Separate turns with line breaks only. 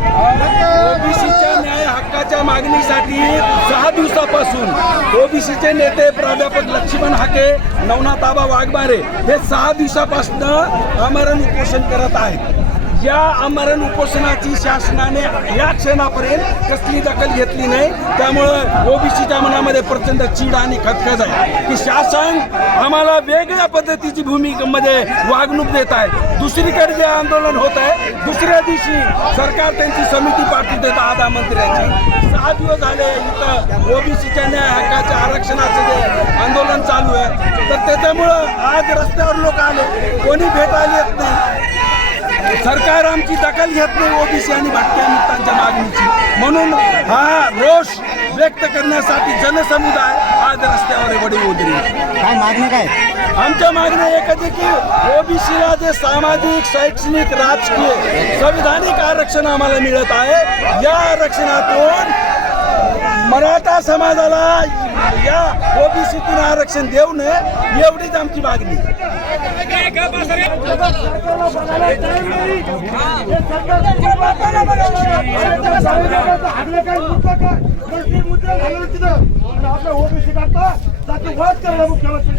ओबीसीच्या न्याय हक्काच्या मागणीसाठी सहा दिवसापासून ओबीसीचे नेते प्राध्यापक लक्ष्मण हाके नवनाथाबा वाघमारे हे सहा दिवसापासून आमरण उपोषण करत आहेत. या आमरण उपोषणाची शासनाने या क्षणापर्यंत कसली दखल घेतली नाही. त्यामुळं ओबीसीच्या मनामध्ये प्रचंड चीड आणि खतखत आहे. की शासन आम्हाला वेगळ्या पद्धतीची भूमिकेमध्ये वागणूक देत आहे. दुसरीकडे जे आंदोलन होत आहे दुसऱ्या दिवशी सरकार त्यांची समिती पाठवून देत आधा मंत्र्यांची. सहा दिवस झाले इथं ओबीसीच्या न्याय हक्काच्या आरक्षणाचं जे आंदोलन चालू आहे. तर त्याच्यामुळं आज रस्त्यावर लोक आले. कोणी भेटायला येत नाही. सरकार आमची दखल घेत नाही ओबीसी आणि भटक्या मुक्तांच्या मागणीची. म्हणून हा रोष व्यक्त करण्यासाठी जनसमुदाय आज रस्त्यावर वडी उतरी
काय मागण्या काय?
आमच्या मागण्या एकच आहे की ओबीसीला जे सामाजिक शैक्षणिक राजकीय संविधानिक आरक्षण आम्हाला मिळत आहे या आरक्षणातून मराठा समाजाला या ओबीसीतून आरक्षण देऊ नये एवढीच आमची मागणी.
ओबीसी करता करायला मुख्यमंत्री